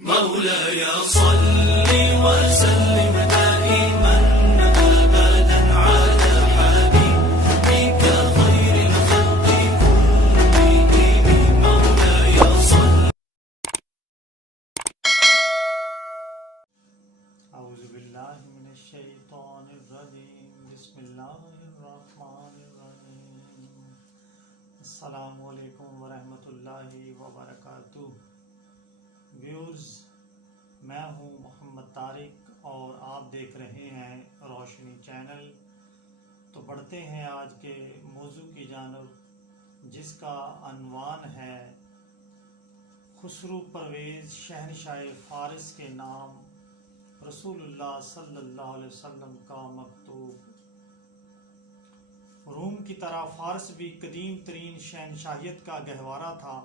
مولاي صل وسلم دائما أبدا على حبيبك خير الخلق كلهم مولاي صل. اعوذ باللہ من الشیطان الرجیم بسم اللہ الرحمن الرحیم. السلام علیکم ورحمۃ اللہ وبرکاتہ. ویورز، میں ہوں محمد طارق اور آپ دیکھ رہے ہیں روشنی چینل. تو بڑھتے ہیں آج کے موضوع کی جانب، جس کا عنوان ہے خسرو پرویز شہنشاہ فارس کے نام رسول اللہ صلی اللہ علیہ وسلم کا مکتوب. روم کی طرح فارس بھی قدیم ترین شہنشاہیت کا گہوارہ تھا.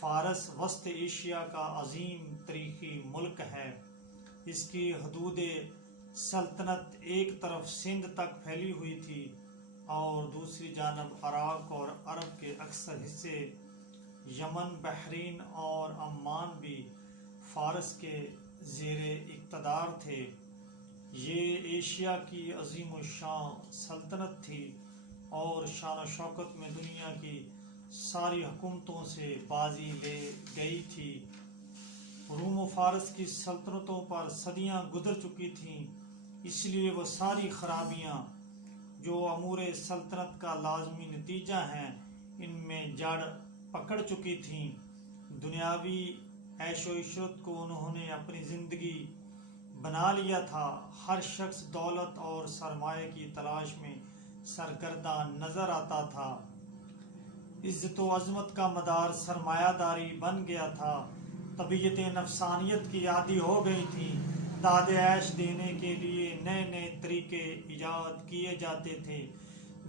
فارس وسط ایشیا کا عظیم تاریخی ملک ہے. اس کی حدود سلطنت ایک طرف سندھ تک پھیلی ہوئی تھی اور دوسری جانب عراق اور عرب کے اکثر حصے، یمن، بحرین اور عمان بھی فارس کے زیر اقتدار تھے. یہ ایشیا کی عظیم الشان سلطنت تھی اور شان و شوکت میں دنیا کی ساری حکومتوں سے بازی لے گئی تھی. روم و فارس کی سلطنتوں پر صدیاں گزر چکی تھیں، اس لیے وہ ساری خرابیاں جو امور سلطنت کا لازمی نتیجہ ہیں ان میں جڑ پکڑ چکی تھیں. دنیاوی عیش و عشرت کو انہوں نے اپنی زندگی بنا لیا تھا. ہر شخص دولت اور سرمایہ کی تلاش میں سرگرداں نظر آتا تھا. عزت و عظمت کا مدار سرمایہ داری بن گیا تھا. طبیعت نفسانیت کی عادی ہو گئی تھی. داد عیش دینے کے لیے نئے نئے طریقے ایجاد کیے جاتے تھے.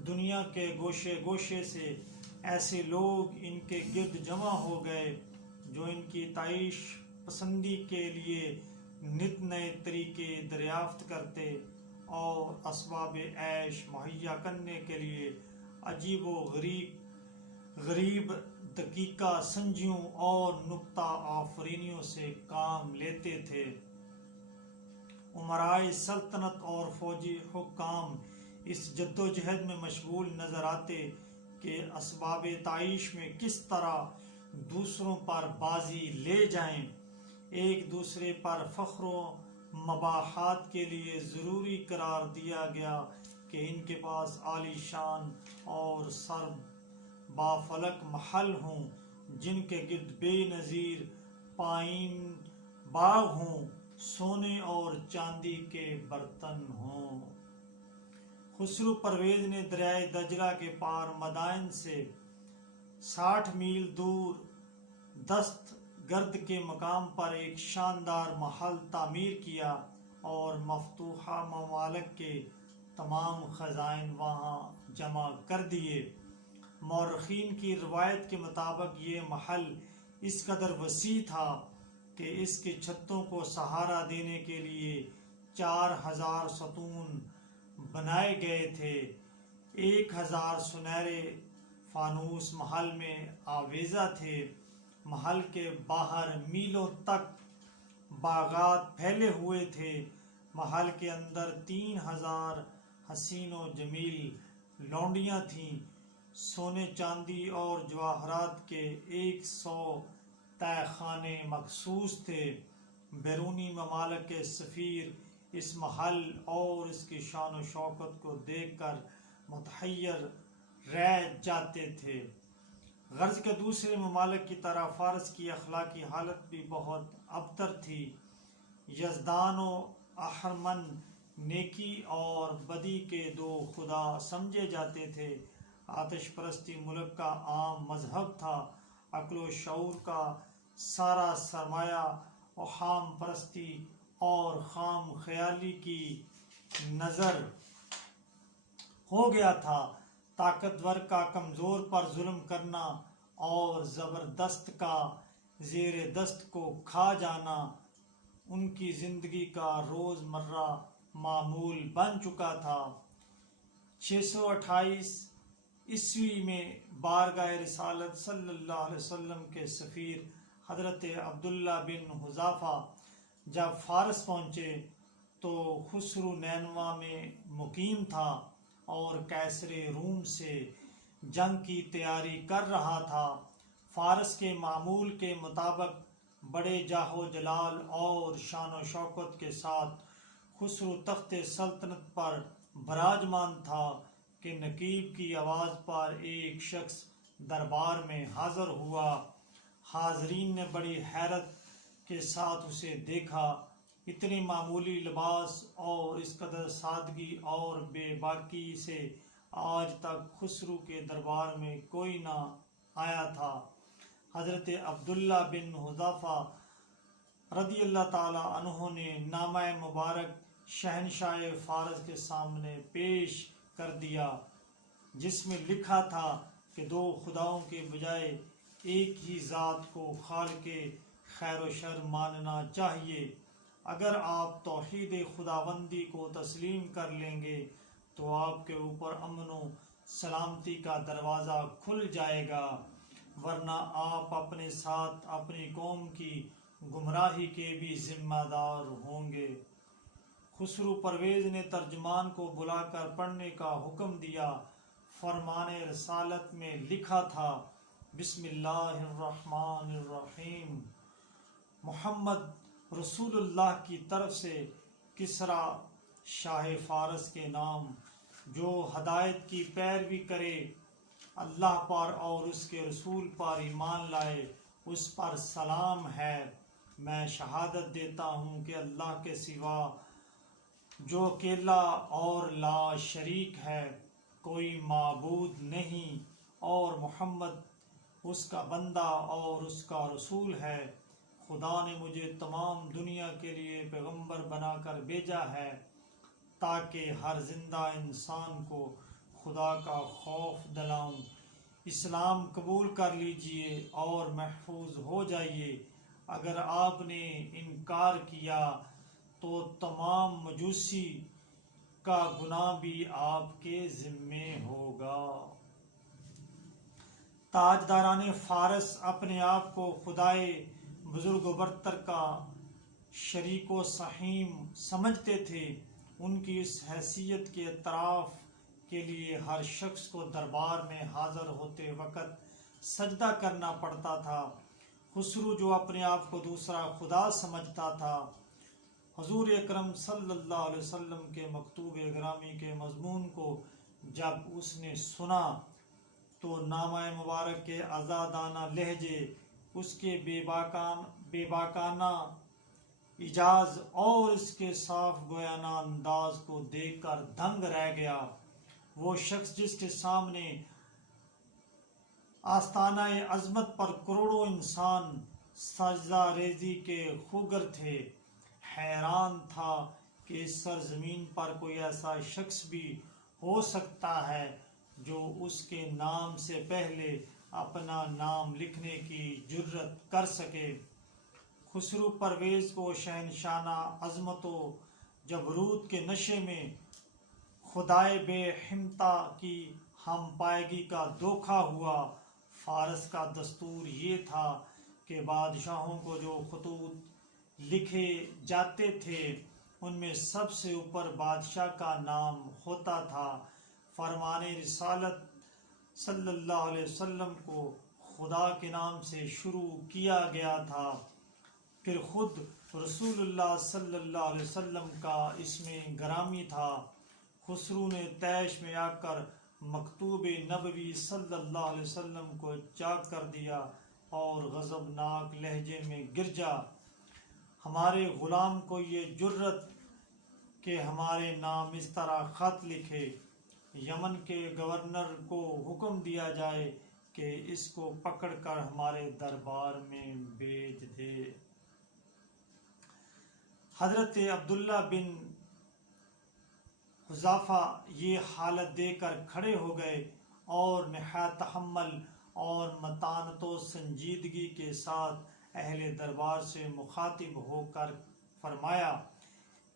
دنیا کے گوشے گوشے سے ایسے لوگ ان کے گرد جمع ہو گئے جو ان کی تعیش پسندی کے لیے نت نئے طریقے دریافت کرتے اور اسباب عیش مہیا کرنے کے لیے عجیب و غریب دقیقہ سنجیوں اور نکتہ آفرینیوں سے کام لیتے تھے. امرائے سلطنت اور فوجی حکام اس جد و جہد میں مشغول نظر آتے کہ اسباب تعیش میں کس طرح دوسروں پر بازی لے جائیں. ایک دوسرے پر فخر و مباحات کے لیے ضروری قرار دیا گیا کہ ان کے پاس عالی شان اور سر بافلک محل ہوں، جن کے گرد بے نظیر پائن باغ ہوں، سونے اور چاندی کے برتن ہوں. خسرو پرویز نے دریائے دجلہ کے پار مدائن سے 60 میل دور دست گرد کے مقام پر ایک شاندار محل تعمیر کیا اور مفتوحہ ممالک کے تمام خزائن وہاں جمع کر دیے. مورخین کی روایت کے مطابق یہ محل اس قدر وسیع تھا کہ اس کی چھتوں کو سہارا دینے کے لیے 4000 ستون بنائے گئے تھے. 1000 سنہرے فانوس محل میں آویزہ تھے. محل کے باہر میلوں تک باغات پھیلے ہوئے تھے. محل کے اندر 3000 حسین و جمیل لونڈیاں تھیں. سونے چاندی اور جواہرات کے 100 تہہ خانے مخصوص تھے. بیرونی ممالک کے سفیر اس محل اور اس کی شان و شوکت کو دیکھ کر متحیر رہ جاتے تھے. غرض کے دوسرے ممالک کی طرح فارس کی اخلاقی حالت بھی بہت ابتر تھی. یزدان و اہرمن نیکی اور بدی کے دو خدا سمجھے جاتے تھے. آتش پرستی ملک کا عام مذہب تھا. عقل و شعور کا سارا سرمایہ اوہام پرستی اور خام خیالی کی نظر ہو گیا تھا. طاقتور کا کمزور پر ظلم کرنا اور زبردست کا زیر دست کو کھا جانا ان کی زندگی کا روز مرہ معمول بن چکا تھا. 628 عیسوی میں بارگاہ رسالت صلی اللہ علیہ وسلم کے سفیر حضرت عبداللہ بن حذافہ جب فارس پہنچے تو خسرو نینوا میں مقیم تھا اور کیسر روم سے جنگ کی تیاری کر رہا تھا۔ فارس کے معمول کے مطابق بڑے جاہ و جلال اور شان و شوکت کے ساتھ خسرو تخت سلطنت پر براجمان تھا کہ نقیب کی آواز پر ایک شخص دربار میں حاضر ہوا۔ حاضرین نے بڑی حیرت کے ساتھ اسے دیکھا۔ اتنی معمولی لباس اور اس قدر سادگی اور بے باکی سے آج تک خسرو کے دربار میں کوئی نہ آیا تھا۔ حضرت عبداللہ بن حذافہ رضی اللہ تعالی عنہ نے نامہ مبارک شہنشاہ فارس کے سامنے پیش کر دیا، جس میں لکھا تھا کہ دو خداؤں کے بجائے ایک ہی ذات کو خالق خیر و شر ماننا چاہیے۔ اگر آپ توحید خداوندی کو تسلیم کر لیں گے تو آپ کے اوپر امن و سلامتی کا دروازہ کھل جائے گا، ورنہ آپ اپنے ساتھ اپنی قوم کی گمراہی کے بھی ذمہ دار ہوں گے۔ خسرو پرویز نے ترجمان کو بلا کر پڑھنے کا حکم دیا۔ فرمان رسالت میں لکھا تھا، بسم اللہ الرحمن الرحیم، محمد رسول اللہ کی طرف سے کسریٰ شاہ فارس کے نام، جو ہدایت کی پیروی کرے، اللہ پر اور اس کے رسول پر ایمان لائے، اس پر سلام ہے۔ میں شہادت دیتا ہوں کہ اللہ کے سوا جو اکیلا اور لا شریک ہے، کوئی معبود نہیں، اور محمد اس کا بندہ اور اس کا رسول ہے۔ خدا نے مجھے تمام دنیا کے لیے پیغمبر بنا کر بھیجا ہے تاکہ ہر زندہ انسان کو خدا کا خوف دلاؤں۔ اسلام قبول کر لیجئے اور محفوظ ہو جائیے۔ اگر آپ نے انکار کیا تو تمام مجوسی کا گناہ بھی آپ کے ذمے ہوگا۔ تاجداران فارس اپنے آپ کو خدائے بزرگ و برتر کا شریک و سہیم سمجھتے تھے۔ ان کی اس حیثیت کے اعتراف کے لیے ہر شخص کو دربار میں حاضر ہوتے وقت سجدہ کرنا پڑتا تھا۔ خسرو جو اپنے آپ کو دوسرا خدا سمجھتا تھا، حضور اکرم صلی اللہ علیہ وسلم کے مکتوب گرامی کے مضمون کو جب اس نے سنا تو نامہ مبارک کے آزادانہ لہجے، اس کے بے باکانہ اعجاز اور اس کے صاف گویانہ انداز کو دیکھ کر دنگ رہ گیا۔ وہ شخص جس کے سامنے آستانہ عظمت پر کروڑوں انسان سجدہ ریزی کے خوگر تھے، حیران تھا کہ اس سرزمین پر کوئی ایسا شخص بھی ہو سکتا ہے جو اس کے نام سے پہلے اپنا نام لکھنے کی جرت کر سکے۔ خسرو پرویز کو شہنشانہ عظمت و جبروت کے نشے میں خدائے بے ہمتا کی ہم پائیگی کا دھوکہ ہوا۔ فارس کا دستور یہ تھا کہ بادشاہوں کو جو خطوط لکھے جاتے تھے ان میں سب سے اوپر بادشاہ کا نام ہوتا تھا۔ فرمان رسالت صلی اللہ علیہ وسلم کو خدا کے نام سے شروع کیا گیا تھا، پھر خود رسول اللہ صلی اللہ علیہ وسلم کا اس میں گرامی تھا۔ خسرو نے طیش میں آ کر مکتوب نبوی صلی اللہ علیہ وسلم کو چاک کر دیا اور غضبناک لہجے میں گرجا، ہمارے غلام کو یہ جرت کہ ہمارے نام اس طرح خط لکھے، یمن کے گورنر کو حکم دیا جائے کہ اس کو پکڑ کر ہمارے دربار میں بھیج دے۔ حضرت عبداللہ بن حذافہ یہ حالت دیکھ کر کھڑے ہو گئے اور نہایت تحمل اور متانت و سنجیدگی کے ساتھ اہل دربار سے مخاطب ہو کر فرمایا،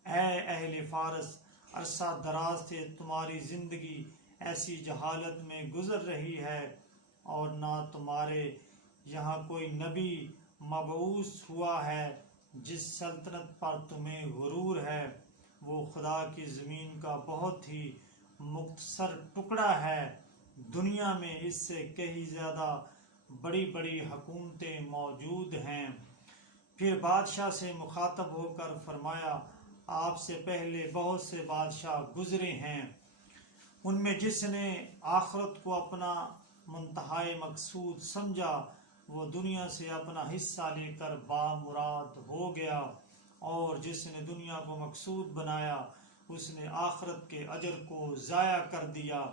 اے اہل فارس، عرصہ دراز سے تمہاری زندگی ایسی جہالت میں گزر رہی ہے اور نہ تمہارے یہاں کوئی نبی مبعوث ہوا ہے، جس سلطنت پر تمہیں غرور ہے، وہ خدا کی زمین کا بہت ہی مختصر ٹکڑا ہے۔ دنیا میں اس سے کہیں زیادہ بڑی بڑی حکومتیں موجود ہیں۔ پھر بادشاہ سے مخاطب ہو کر فرمایا، آپ سے پہلے بہت سے بادشاہ گزرے ہیں، ان میں جس نے آخرت کو اپنا منتہائی مقصود سمجھا وہ دنیا سے اپنا حصہ لے کر بامراد ہو گیا، اور جس نے دنیا کو مقصود بنایا اس نے آخرت کے اجر کو ضائع کر دیا۔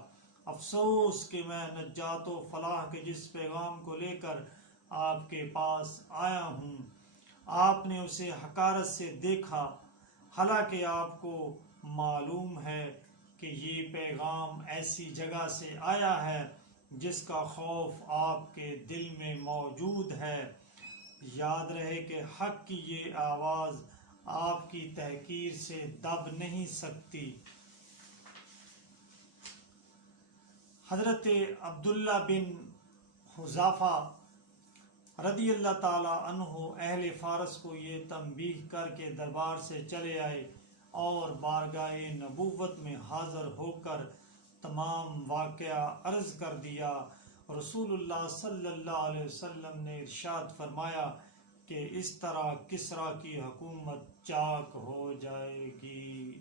افسوس کہ میں نجات و فلاح کے جس پیغام کو لے کر آپ کے پاس آیا ہوں، آپ نے اسے حقارت سے دیکھا، حالانکہ آپ کو معلوم ہے کہ یہ پیغام ایسی جگہ سے آیا ہے جس کا خوف آپ کے دل میں موجود ہے۔ یاد رہے کہ حق کی یہ آواز آپ کی تحقیر سے دب نہیں سکتی۔ حضرت عبداللہ بن حذافہ رضی اللہ تعالی عنہ اہل فارس کو یہ تنبیہ کر کے دربار سے چلے آئے اور بارگاہ نبوت میں حاضر ہو کر تمام واقعہ عرض کر دیا۔ رسول اللہ صلی اللہ علیہ وسلم نے ارشاد فرمایا کہ اس طرح کسریٰ کی حکومت چاک ہو جائے گی۔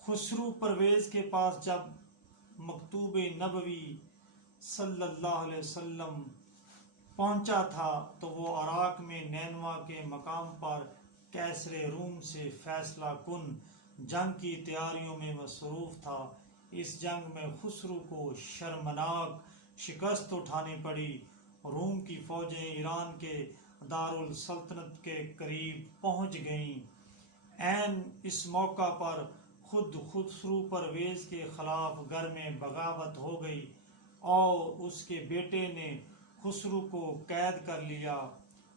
خسرو پرویز کے پاس جب مکتوب نبوی صلی اللہ علیہ وسلم پہنچا تھا تو وہ عراق میں نینوا کے مقام پر کیسر روم سے فیصلہ کن جنگ کی تیاریوں میں مصروف تھا۔ اس جنگ میں خسرو کو شرمناک شکست اٹھانی پڑی۔ روم کی فوجیں ایران کے دارالسلطنت کے قریب پہنچ گئیں۔ عین اس موقع پر خود خسرو پرویز کے خلاف گھر میں بغاوت ہو گئی اور اس کے بیٹے نے خسرو کو قید کر لیا۔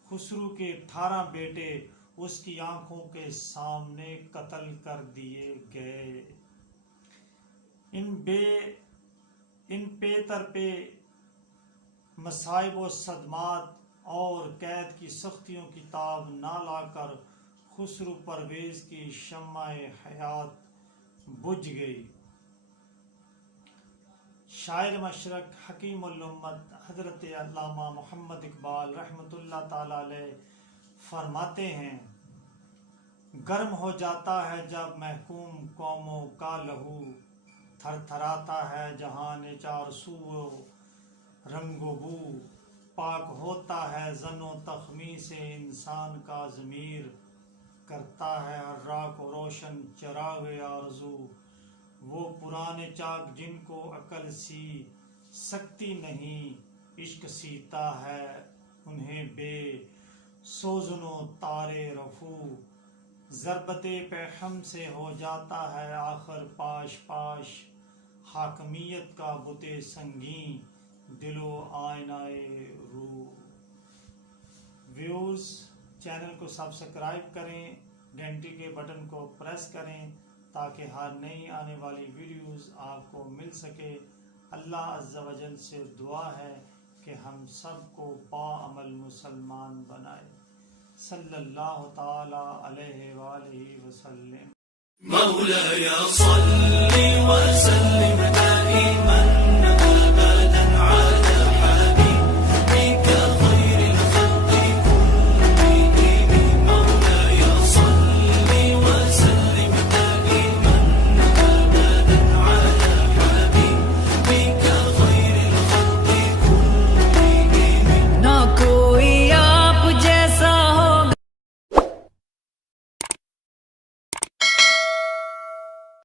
خسرو کے 18 بیٹے اس کی آنکھوں کے سامنے قتل کر دیے گئے۔ ان پے تر پہ مصائب و صدمات اور قید کی سختیوں کی تاب نہ لا کر خسرو پرویز کی شمع حیات بجھ گئی۔ شاعر مشرق حکیم الامت حضرت علامہ محمد اقبال رحمۃ اللہ تعالی علیہ فرماتے ہیں، گرم ہو جاتا ہے جب محکوم قوموں کا لہو، تھر تھراتا ہے جہان چار سو رنگ و بو، پاک ہوتا ہے ظن و تخمی سے انسان کا ضمیر، کرتا ہے حراک و روشن چراغ آرزو، وہ پرانے چاک جن کو عقل سی سکتی نہیں، عشق سیتا ہے انہیں بے سوزن و تارے رفو، ضربت پیخم سے ہو جاتا ہے آخر پاش پاش، حاکمیت کا بت سنگین دل و آئینہ روح۔ ویوز چینل کو سبسکرائب کریں، گھنٹی کے بٹن کو پریس کریں تاکہ ہر نئی آنے والی ویڈیوز آپ کو مل سکے۔ اللہ عز و جل سے دعا ہے کہ ہم سب کو باعمل مسلمان بنائے۔ صلی اللہ تعالی علیہ وآلہ وسلم۔ مولاي صل وسلم دائما